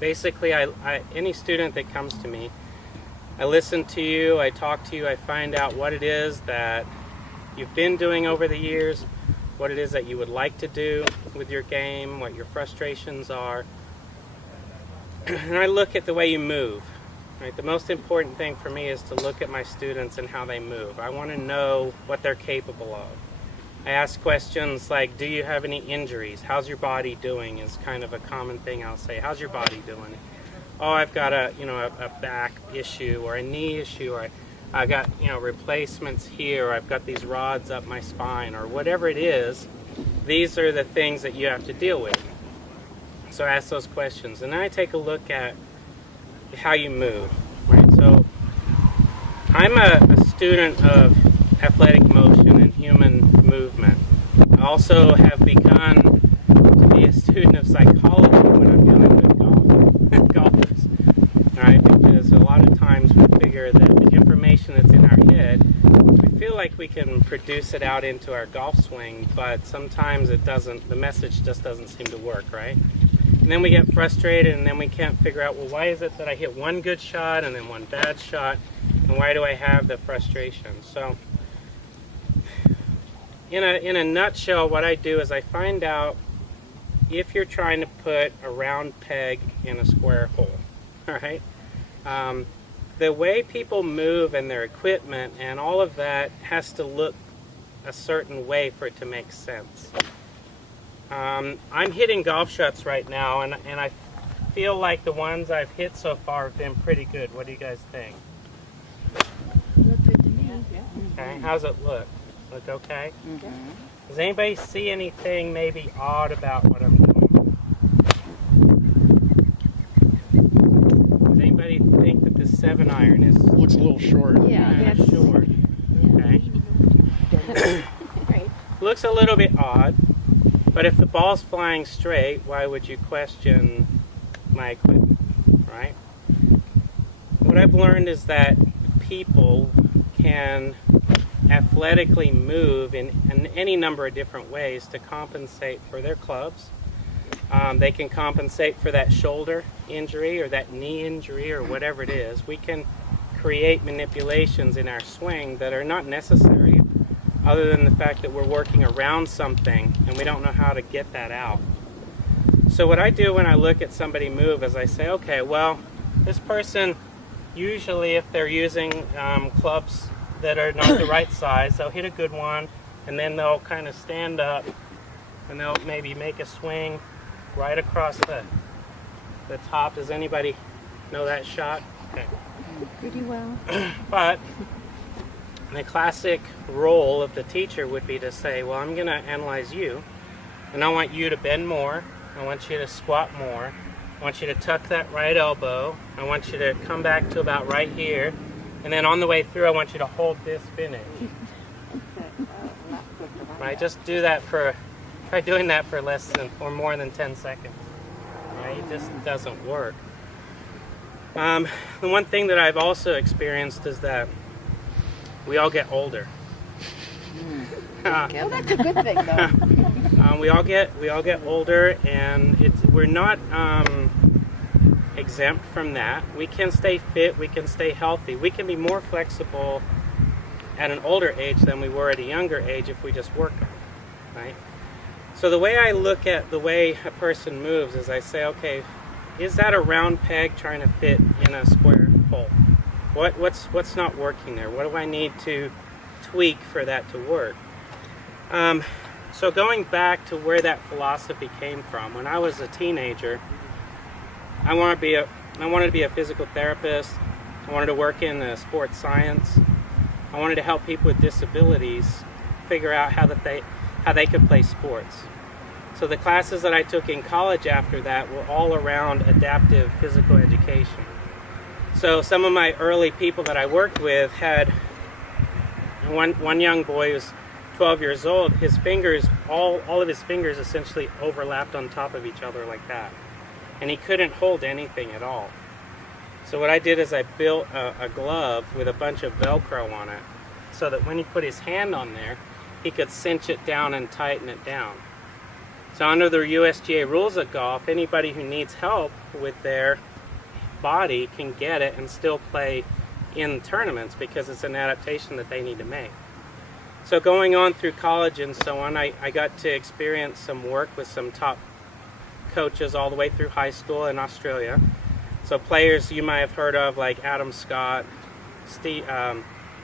Basically, any student that comes to me, I listen to you, I talk to you, I find out what it is that you've been doing over the years, what it is that you would like to do with your game, what your frustrations are. And I look at the way you move. Right? The most important thing for me is to look at my students and how they move. I want to know what they're capable of. I ask questions like, do you have any injuries? How's your body doing is kind of a common thing I'll say. How's your body doing? Oh, I've got a back issue or a knee issue, or I got replacements here, or I've got these rods up my spine, or whatever it is. These are the things that you have to deal with. So I ask those questions, and then I take a look at how you move. Right. So I'm a student of athletic motion and human movement. I also have begun to be a student of psychology when I'm dealing with golfers. All right, because a lot of times we figure that the information that's in our head, we feel like we can produce it out into our golf swing, but sometimes it doesn't. The message just doesn't seem to work, right? And then we get frustrated, and then we can't figure out, well, why is it that I hit one good shot and then one bad shot, and why do I have the frustration? So in a nutshell, what I do is I find out if you're trying to put a round peg in a square hole. All right. The way people move and their equipment and all of that has to look a certain way for it to make sense. I'm hitting golf shots right now, and I feel like the ones I've hit so far have been pretty good. What do you guys think? Look good to me. Okay. How's it look? Look okay? Mm-hmm. Does anybody see anything maybe odd about what I'm doing? Does anybody think that this 7-iron is Looks a little short. Yeah, short? Okay. Right. Looks a little bit odd, but if the ball's flying straight, why would you question my equipment, right? What I've learned is that people can athletically move in any number of different ways to compensate for their clubs. They can compensate for that shoulder injury or that knee injury or whatever it is. We can create manipulations in our swing that are not necessary, other than the fact that we're working around something and we don't know how to get that out. So what I do when I look at somebody move is I say, okay, well, this person, usually if they're using clubs that are not the right size, they'll hit a good one, and then they'll kind of stand up, and they'll maybe make a swing right across the top. Does anybody know that shot? Okay. Pretty well. But the classic role of the teacher would be to say, well, I'm going to analyze you, and I want you to bend more, I want you to squat more, I want you to tuck that right elbow, I want you to come back to about right here, and then on the way through, I want you to hold this finish. Right? Just do that try doing that for less than or more than 10 seconds. Right? It just doesn't work. The one thing that I've also experienced is that we all get older. Well, that's a good thing, though. We all get older, and we're not exempt from that. We can stay fit, we can stay healthy, we can be more flexible at an older age than we were at a younger age if we just work on it, right? So the way I look at the way a person moves is I say, okay, is that a round peg trying to fit in a square hole? What's not working there? What do I need to tweak for that to work? So going back to where that philosophy came from, when I was a teenager, I wanted to be a physical therapist. I wanted to work in sports science. I wanted to help people with disabilities figure out how they could play sports. So the classes that I took in college after that were all around adaptive physical education. So some of my early people that I worked with had one young boy who was 12 years old. His fingers, all of his fingers essentially overlapped on top of each other like that. And he couldn't hold anything at all. So what I did is I built a glove with a bunch of Velcro on it so that when he put his hand on there, he could cinch it down and tighten it down. So under the USGA rules of golf, anybody who needs help with their body can get it and still play in tournaments because it's an adaptation that they need to make. So going on through college and so on, I got to experience some work with some top coaches all the way through high school in Australia. So players you might have heard of like Adam Scott,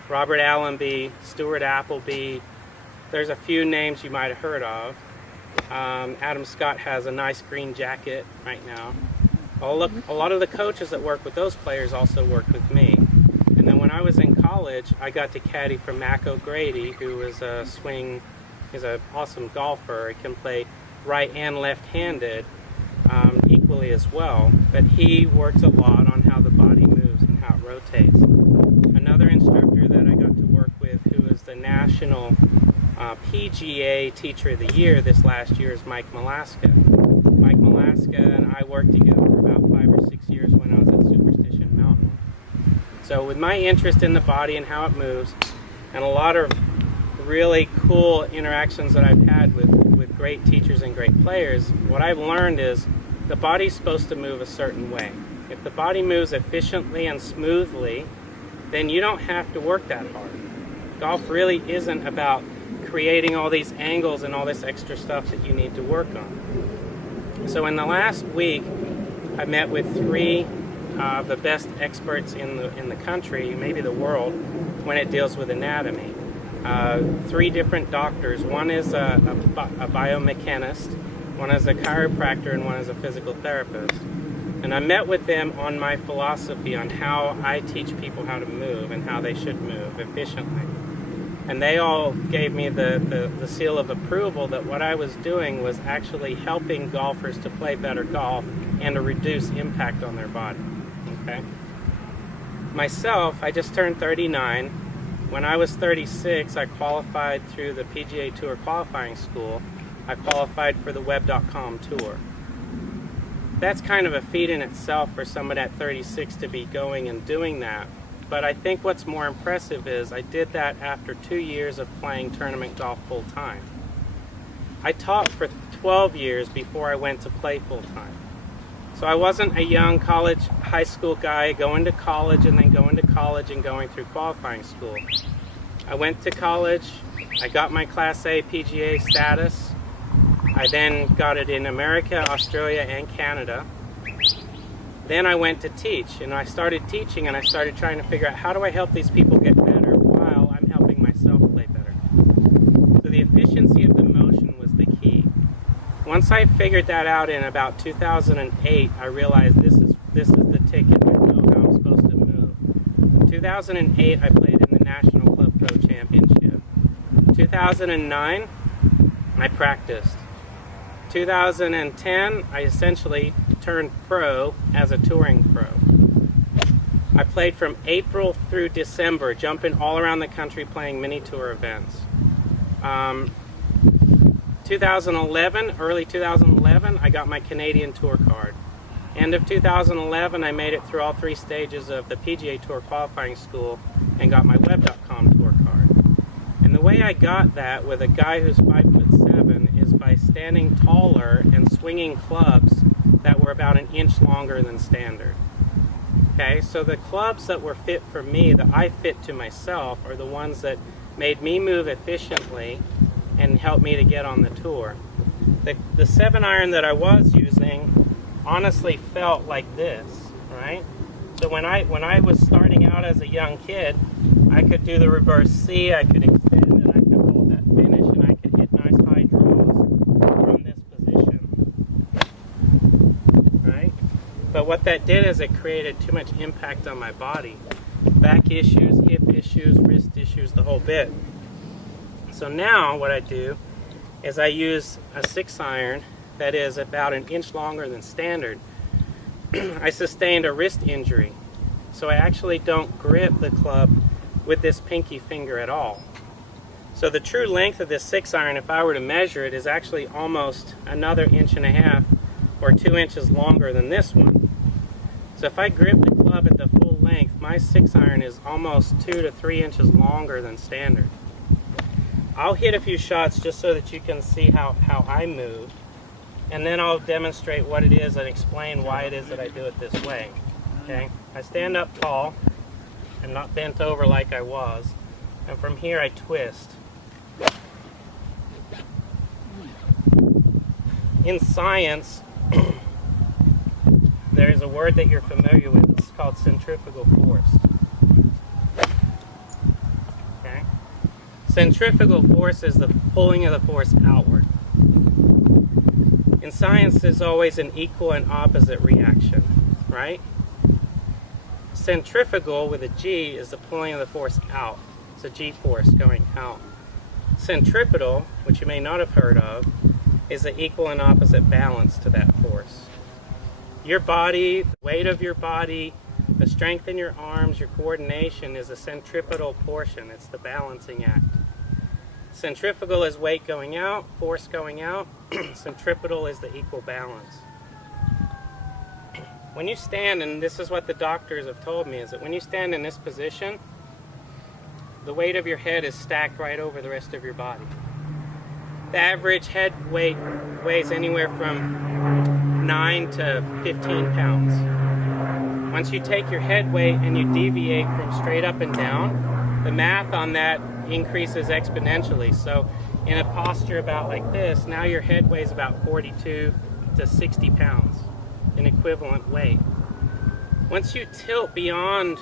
Robert Allenby, Stuart Appleby. There's a few names you might have heard of. Adam Scott has a nice green jacket right now. A lot of the coaches that work with those players also worked with me. And then when I was in college, I got to caddy for Mac O'Grady, who is he's an awesome golfer. He can play right and left-handed equally as well. But he works a lot on how the body moves and how it rotates. Another instructor that I got to work with, who is the national PGA Teacher of the Year this last year, is Mike Malaska. Mike Malaska and I worked together for about 5 or 6 years when I was at Superstition Mountain. So with my interest in the body and how it moves, and a lot of really cool interactions that I've had with great teachers and great players, what I've learned is the body's supposed to move a certain way. If the body moves efficiently and smoothly, then you don't have to work that hard. Golf really isn't about creating all these angles and all this extra stuff that you need to work on. So in the last week, I met with 3 of the best experts in the country, maybe the world, when it deals with anatomy. 3 different doctors. One is a biomechanist, one is a chiropractor, and one is a physical therapist. And I met with them on my philosophy on how I teach people how to move and how they should move efficiently. And they all gave me the seal of approval that what I was doing was actually helping golfers to play better golf and to reduce impact on their body. Okay? Myself, I just turned 39. When I was 36, I qualified through the PGA Tour qualifying school. I qualified for the Web.com tour. That's kind of a feat in itself for someone at 36 to be going and doing that. But I think what's more impressive is I did that after 2 years of playing tournament golf full time. I taught for 12 years before I went to play full time. So I wasn't a young high school guy going to college and then going to college and going through qualifying school. I went to college, I got my Class A PGA status. I then got it in America, Australia, and Canada. Then I went to teach, and I started teaching, and I started trying to figure out how do I help these people get better while I'm helping myself play better. So the efficiency of the motion was the key. Once I figured that out in about 2008, I realized this is the ticket. I know how I'm supposed to move. In 2008, I played in the National Club Pro Championship. 2009, I practiced. 2010, I essentially turned pro as a touring pro. I played from April through December, jumping all around the country playing mini tour events. 2011, early 2011, I got my Canadian Tour card. End of 2011, I made it through all 3 stages of the PGA Tour qualifying school and got my Web.com tour card. And the way I got that with a guy who's 5'7" is by standing taller and swinging clubs that were about an inch longer than standard. Okay, so the clubs that were fit for me, that I fit to myself, are the ones that made me move efficiently and helped me to get on the tour. The 7-iron that I was using honestly felt like this, right? So when I was starting out as a young kid, I could do the reverse C, I could extend, and I could hold that finish, and I could hit nice high draws from this position, right? But what that did is it created too much impact on my body. Back issues, hip issues, wrist issues, the whole bit. So now what I do is I use a 6-iron that is about an inch longer than standard. I sustained a wrist injury, so I actually don't grip the club with this pinky finger at all. So the true length of this 6-iron, if I were to measure it, is actually almost another 1.5 inches or 2 inches longer than this one. So if I grip the club at the full length, my 6-iron is almost 2 to 3 inches longer than standard. I'll hit a few shots just so that you can see how I move. and then I'll demonstrate what it is and explain why it is that I do it this way. Okay? I stand up tall and not bent over like I was, and from here I twist. In science, there is a word that you're familiar with. It's called centrifugal force. Okay? Centrifugal force is the pulling of the force outward. In science, there's always an equal and opposite reaction, right? Centrifugal with a G is the pulling of the force out. It's a G force going out. Centripetal, which you may not have heard of, is the equal and opposite balance to that force. Your body, the weight of your body, the strength in your arms, your coordination is a centripetal portion. It's the balancing act. Centrifugal is weight going out, force going out. Centripetal is the equal balance. When you stand, and this is what the doctors have told me, is that when you stand in this position, the weight of your head is stacked right over the rest of your body. The average head weight weighs anywhere from 9 to 15 pounds. Once you take your head weight and you deviate from straight up and down, the math on that increases exponentially. So in a posture about like this, now your head weighs about 42 to 60 pounds in equivalent weight. Once you tilt beyond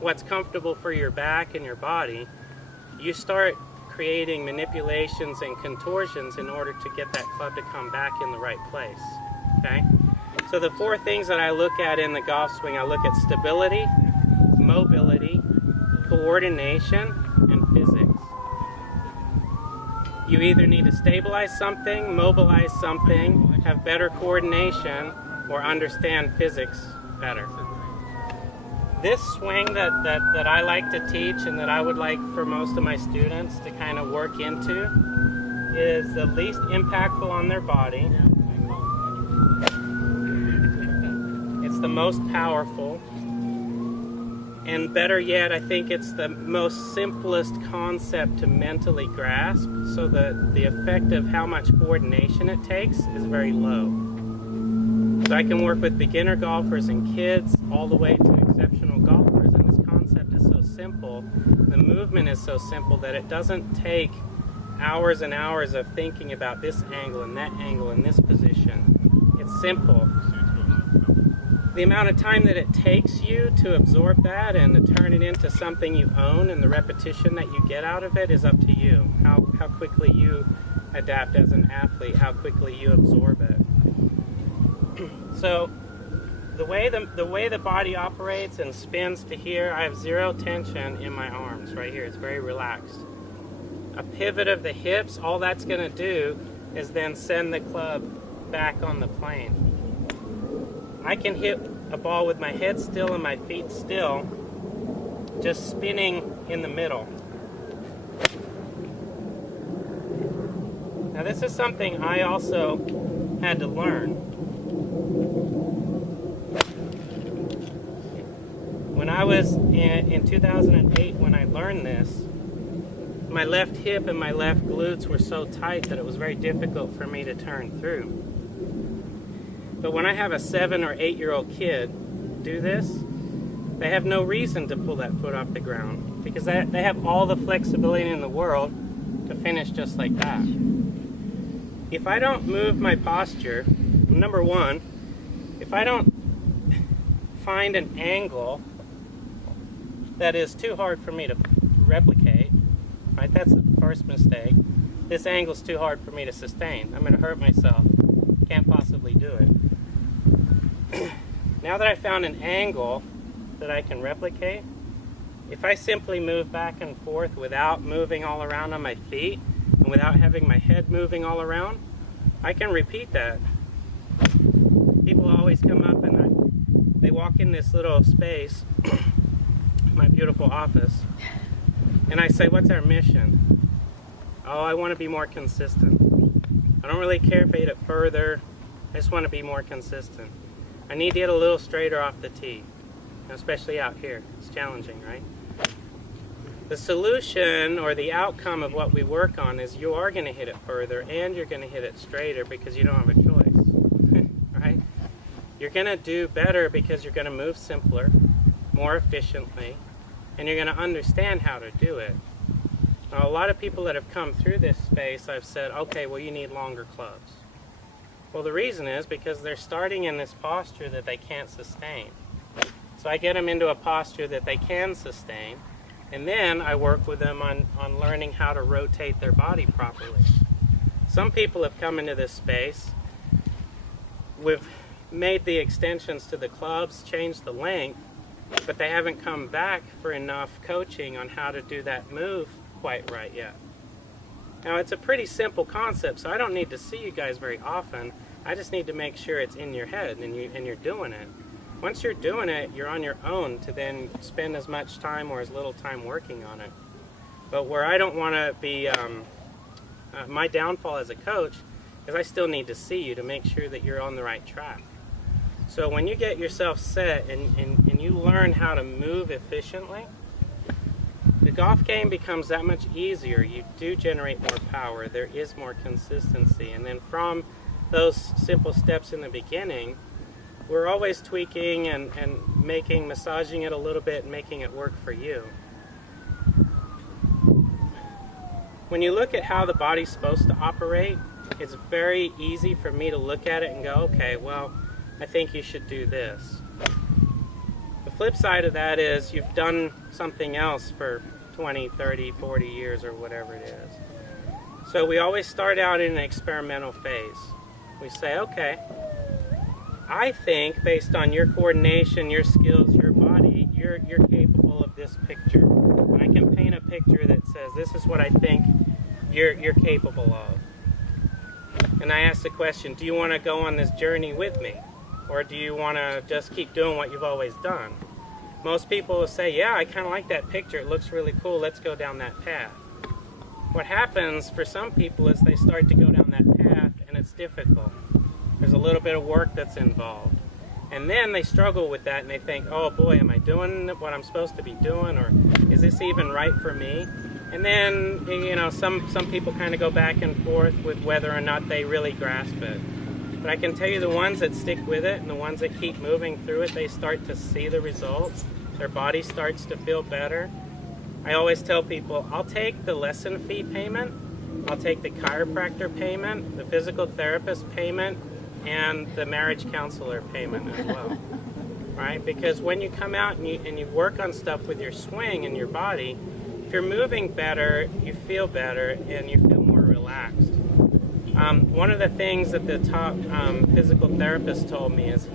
what's comfortable for your back and your body, you start creating manipulations and contortions in order to get that club to come back in the right place. Okay? So the four things that I look at in the golf swing, I look at stability, mobility, coordination, and physics. You either need to stabilize something, mobilize something, have better coordination, or understand physics better. This swing that I like to teach and that I would like for most of my students to kind of work into is the least impactful on their body. It's the most powerful. And better yet, I think it's the most simplest concept to mentally grasp, so that the effect of how much coordination it takes is very low. So I can work with beginner golfers and kids all the way to exceptional golfers, and this concept is so simple, the movement is so simple that it doesn't take hours and hours of thinking about this angle and that angle and this position. It's simple. The amount of time that it takes you to absorb that and to turn it into something you own, and the repetition that you get out of it, is up to you. How quickly you adapt as an athlete, how quickly you absorb it. So the way the body operates and spins to here, I have zero tension in my arms right here. It's very relaxed. A pivot of the hips, all that's going to do is then send the club back on the plane. I can hit a ball with my head still and my feet still, just spinning in the middle. Now this is something I also had to learn. When I was in 2008, when I learned this, my left hip and my left glutes were so tight that it was very difficult for me to turn through. But when I have a 7 or 8-year-old kid do this, they have no reason to pull that foot off the ground, because they have all the flexibility in the world to finish just like that. If I don't move my posture, number one, if I don't find an angle that is too hard for me to replicate, right? That's the first mistake. This angle's too hard for me to sustain. I'm going to hurt myself. Can't possibly do it. Now that I found an angle that I can replicate, if I simply move back and forth without moving all around on my feet and without having my head moving all around, I can repeat that. People always come up and they walk in this little space, my beautiful office, and I say, "What's our mission?" "Oh, I want to be more consistent. I don't really care if I hit it further. I just want to be more consistent. I need to get a little straighter off the tee, especially out here. It's challenging, right?" The solution or the outcome of what we work on is you are going to hit it further and you're going to hit it straighter because you don't have a choice, right? You're going to do better because you're going to move simpler, more efficiently, and you're going to understand how to do it. Now, a lot of people that have come through this space, I've said, okay, well, you need longer clubs. Well, the reason is because they're starting in this posture that they can't sustain. So I get them into a posture that they can sustain, and then I work with them on learning how to rotate their body properly. Some people have come into this space, we've made the extensions to the clubs, changed the length, but they haven't come back for enough coaching on how to do that move quite right yet. Now, it's a pretty simple concept, so I don't need to see you guys very often. I just need to make sure it's in your head and you're doing it. Once you're doing it, you're on your own to then spend as much time or as little time working on it. But where I don't want to be, my downfall as a coach is I still need to see you to make sure that you're on the right track. So when you get yourself set and you learn how to move efficiently, the golf game becomes that much easier. You do generate more power. There is more consistency. And then from those simple steps in the beginning, we're always tweaking and massaging it a little bit and making it work for you. When you look at how the body's supposed to operate, it's very easy for me to look at it and go, okay, well, I think you should do this. The flip side of that is you've done something else for 20, 30, 40 years or whatever it is. So we always start out in an experimental phase. We say, okay, I think based on your coordination, your skills, your body, you're capable of this picture. And I can paint a picture that says this is what I think you're capable of. And I ask the question, do you want to go on this journey with me? Or do you want to just keep doing what you've always done? Most people will say, yeah, I kind of like that picture. It looks really cool. Let's go down that path. What happens for some people is they start to go down that path and it's difficult. There's a little bit of work that's involved. And then they struggle with that and they think, oh boy, am I doing what I'm supposed to be doing? Or is this even right for me? And then, you know, some people kind of go back and forth with whether or not they really grasp it. But I can tell you the ones that stick with it and the ones that keep moving through it, they start to see the results. Their body starts to feel better. I always tell people, I'll take the lesson fee payment, I'll take the chiropractor payment, the physical therapist payment, and the marriage counselor payment as well. Right? Because when you come out and you work on stuff with your swing and your body, if you're moving better, you feel better and you feel more relaxed. One of the things that the top physical therapist told me is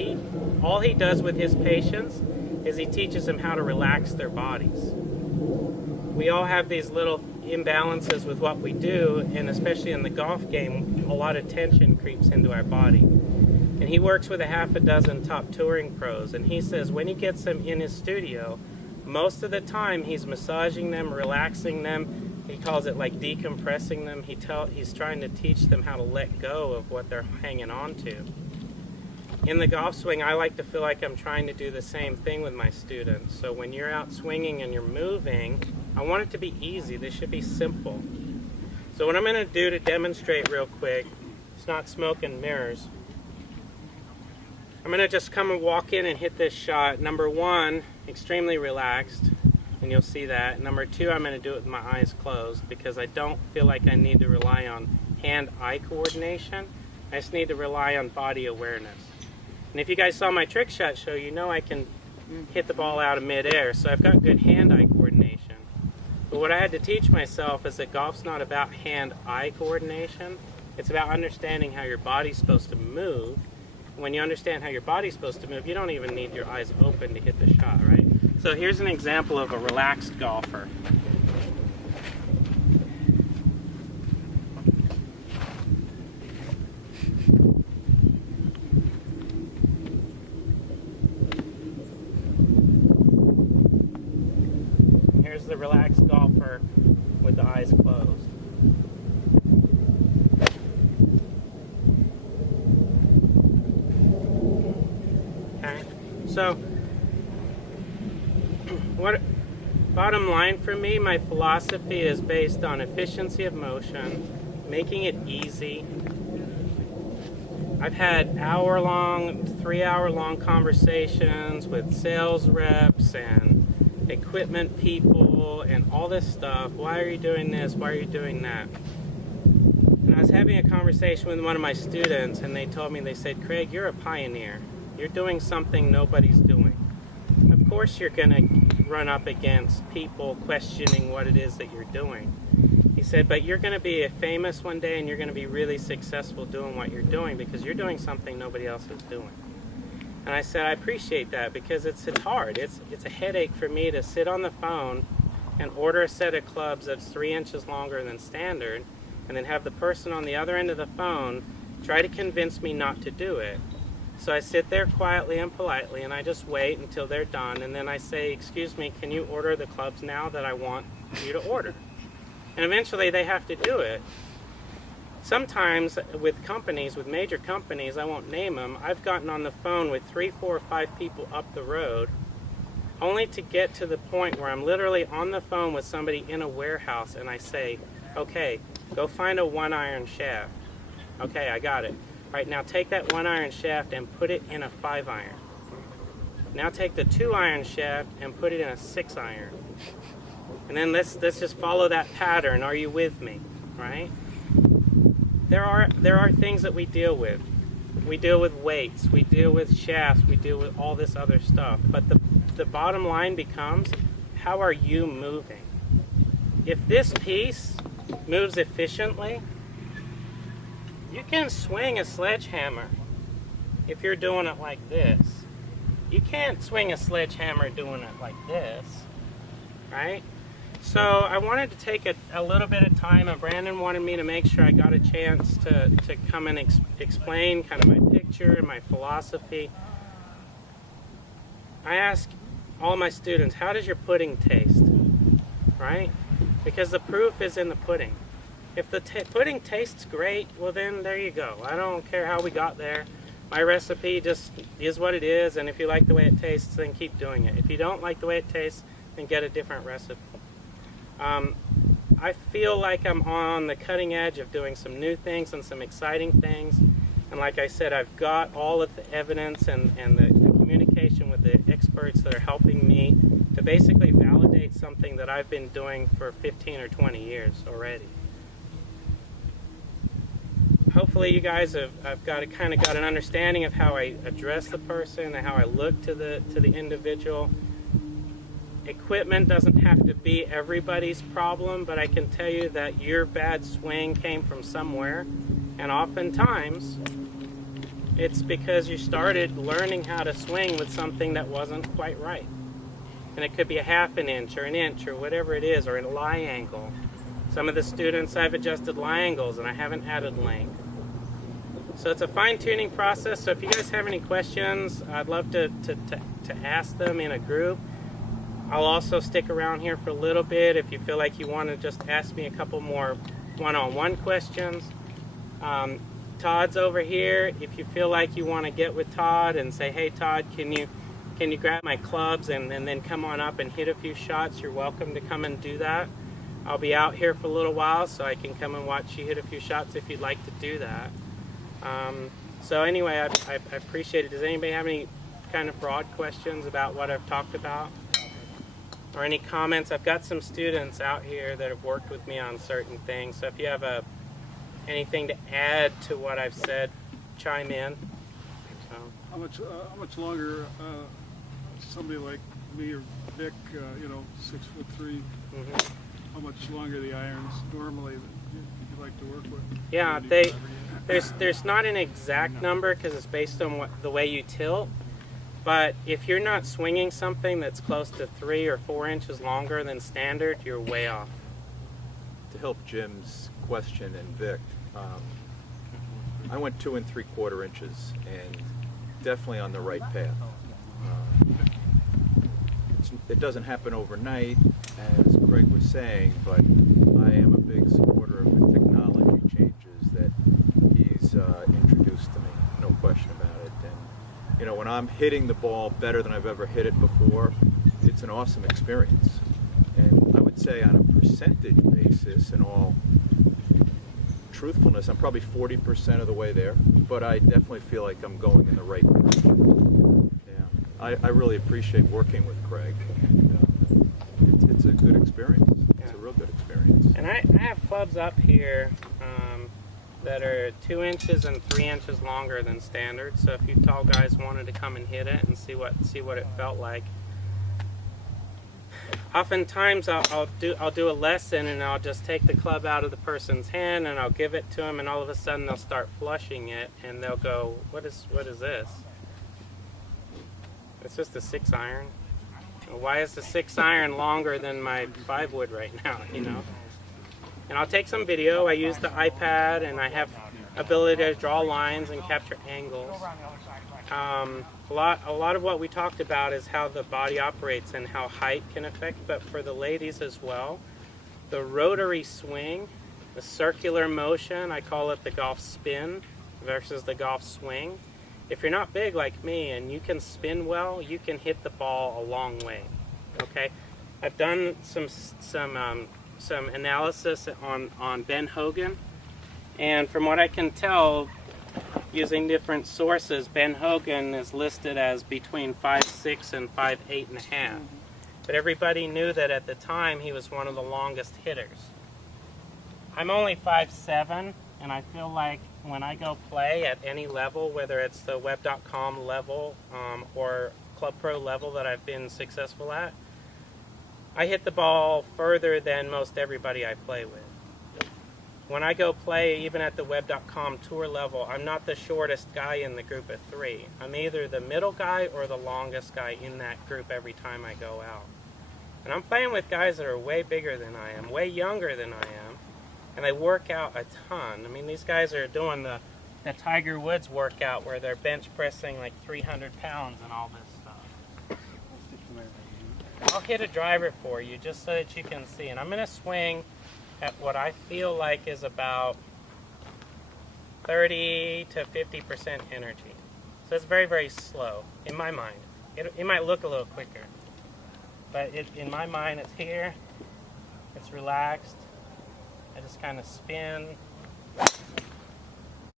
all he does with his patients is he teaches them how to relax their bodies. We all have these little imbalances with what we do, and especially in the golf game, a lot of tension creeps into our body. And he works with a half a dozen top touring pros, and he says when he gets them in his studio, most of the time he's massaging them, relaxing them. He calls it like decompressing them. He's trying to teach them how to let go of what they're hanging on to. In the golf swing, I like to feel like I'm trying to do the same thing with my students. So when you're out swinging and you're moving, I want it to be easy. This should be simple. So what I'm going to do to demonstrate real quick, it's not smoke and mirrors. I'm going to just come and walk in and hit this shot. Number one, extremely relaxed, and you'll see that. Number two, I'm going to do it with my eyes closed because I don't feel like I need to rely on hand-eye coordination. I just need to rely on body awareness. And if you guys saw my trick shot show, you know I can hit the ball out of midair, so I've got good hand-eye coordination. But what I had to teach myself is that golf's not about hand-eye coordination. It's about understanding how your body's supposed to move. When you understand how your body's supposed to move, you don't even need your eyes open to hit the shot, right? So here's an example of a relaxed golfer. Here's the relaxed golfer with the eyes closed. Okay, so Bottom line for me, my philosophy is based on efficiency of motion, making it easy. I've had hour-long, 3-hour-long conversations with sales reps and equipment people and all this stuff. Why are you doing this? Why are you doing that? And I was having a conversation with one of my students, and they told me, they said, Craig, you're a pioneer. You're doing something nobody's doing. Of course you're going to run up against people questioning what it is that you're doing. He said, but you're going to be famous one day and you're going to be really successful doing what you're doing because you're doing something nobody else is doing. And I said, I appreciate that because it's hard. It's a headache for me to sit on the phone and order a set of clubs that's 3 inches longer than standard and then have the person on the other end of the phone try to convince me not to do it. So I sit there quietly and politely and I just wait until they're done and then I say, excuse me, can you order the clubs now that I want you to order? And eventually they have to do it. Sometimes with companies, with major companies, I won't name them, I've gotten on the phone with 3, 4, or 5 people up the road only to get to the point where I'm literally on the phone with somebody in a warehouse and I say, okay, go find a 1-iron shaft. Okay, I got it. All right, now take that 1-iron shaft and put it in a 5-iron. Now take the 2-iron shaft and put it in a 6-iron. And then let's just follow that pattern. Are you with me? Right? There are things that we deal with. We deal with weights. We deal with shafts. We deal with all this other stuff. But the bottom line becomes, how are you moving? If this piece moves efficiently, you can swing a sledgehammer if you're doing it like this. You can't swing a sledgehammer doing it like this, right? So I wanted to take a little bit of time, and Brandon wanted me to make sure I got a chance to come and explain kind of my picture and my philosophy. I ask all my students, how does your pudding taste, right? Because the proof is in the pudding. If the pudding tastes great, well then there you go. I don't care how we got there. My recipe just is what it is, and if you like the way it tastes, then keep doing it. If you don't like the way it tastes, then get a different recipe. I feel like I'm on the cutting edge of doing some new things and some exciting things. And like I said, I've got all of the evidence and the communication with the experts that are helping me to basically validate something that I've been doing for 15 or 20 years already. Hopefully you guys have got an understanding of how I address the person and how I look to the individual. Equipment doesn't have to be everybody's problem, but I can tell you that your bad swing came from somewhere, and oftentimes it's because you started learning how to swing with something that wasn't quite right. And it could be a ½ an inch or an inch or whatever it is, or a lie angle. Some of the students, I've adjusted lie angles and I haven't added length. So it's a fine-tuning process. So if you guys have any questions, I'd love to ask them in a group. I'll also stick around here for a little bit if you feel like you want to just ask me a couple more one-on-one questions. Todd's over here. If you feel like you want to get with Todd and say, hey Todd, can you grab my clubs and then come on up and hit a few shots, you're welcome to come and do that. I'll be out here for a little while so I can come and watch you hit a few shots if you'd like to do that. So anyway, I appreciate it. Does anybody have any kind of broad questions about what I've talked about? Or any comments? I've got some students out here that have worked with me on certain things. So if you have anything to add to what I've said, chime in. So. How much longer somebody like me or Vic, 6'3", how much longer the irons normally that you like to work with? Yeah, there's not an exact number because it's based on the way you tilt. But if you're not swinging something that's close to 3 or 4 inches longer than standard, you're way off. To help Jim's question and Vic, I went 2 3/4 inches and definitely on the right path. It doesn't happen overnight, as Craig was saying, but I am a big supporter of the technology changes that he's introduced to me, no question about it. And when I'm hitting the ball better than I've ever hit it before, it's an awesome experience. say on a percentage basis, in all truthfulness, I'm probably 40% of the way there, but I definitely feel like I'm going in the right direction. Yeah, I really appreciate working with Craig. And, it's a good experience. It's a real good experience. And I have clubs up here that are 2 inches and 3 inches longer than standard. So if you tall guys wanted to come and hit it and see what it felt like. Oftentimes I'll do a lesson and I'll just take the club out of the person's hand and I'll give it to them, and all of a sudden they'll start flushing it and they'll go, what is this? It's just a 6-iron. Why is the 6-iron longer than my 5-wood right now, you know? And I'll take some video. I use the iPad and I have ability to draw lines and capture angles. A lot of what we talked about is how the body operates and how height can affect, but for the ladies as well, the rotary swing, the circular motion, I call it the golf spin versus the golf swing. If you're not big like me and you can spin well, you can hit the ball a long way. Okay, I've done some analysis on Ben Hogan, and from what I can tell, using different sources, Ben Hogan is listed as between 5'6" and 5'8.5". But everybody knew that at the time he was one of the longest hitters. I'm only 5'7", and I feel like when I go play at any level, whether it's the web.com level or Club Pro level that I've been successful at, I hit the ball further than most everybody I play with. When I go play, even at the web.com tour level, I'm not the shortest guy in the group of 3. I'm either the middle guy or the longest guy in that group every time I go out. And I'm playing with guys that are way bigger than I am, way younger than I am, and they work out a ton. I mean, these guys are doing the Tiger Woods workout where they're bench pressing like 300 pounds and all this stuff. I'll hit a driver for you just so that you can see. And I'm going to swing at what I feel like is about 30 to 50% energy. So it's very, very slow in my mind. It might look a little quicker, but in my mind it's here, it's relaxed. I just kind of spin,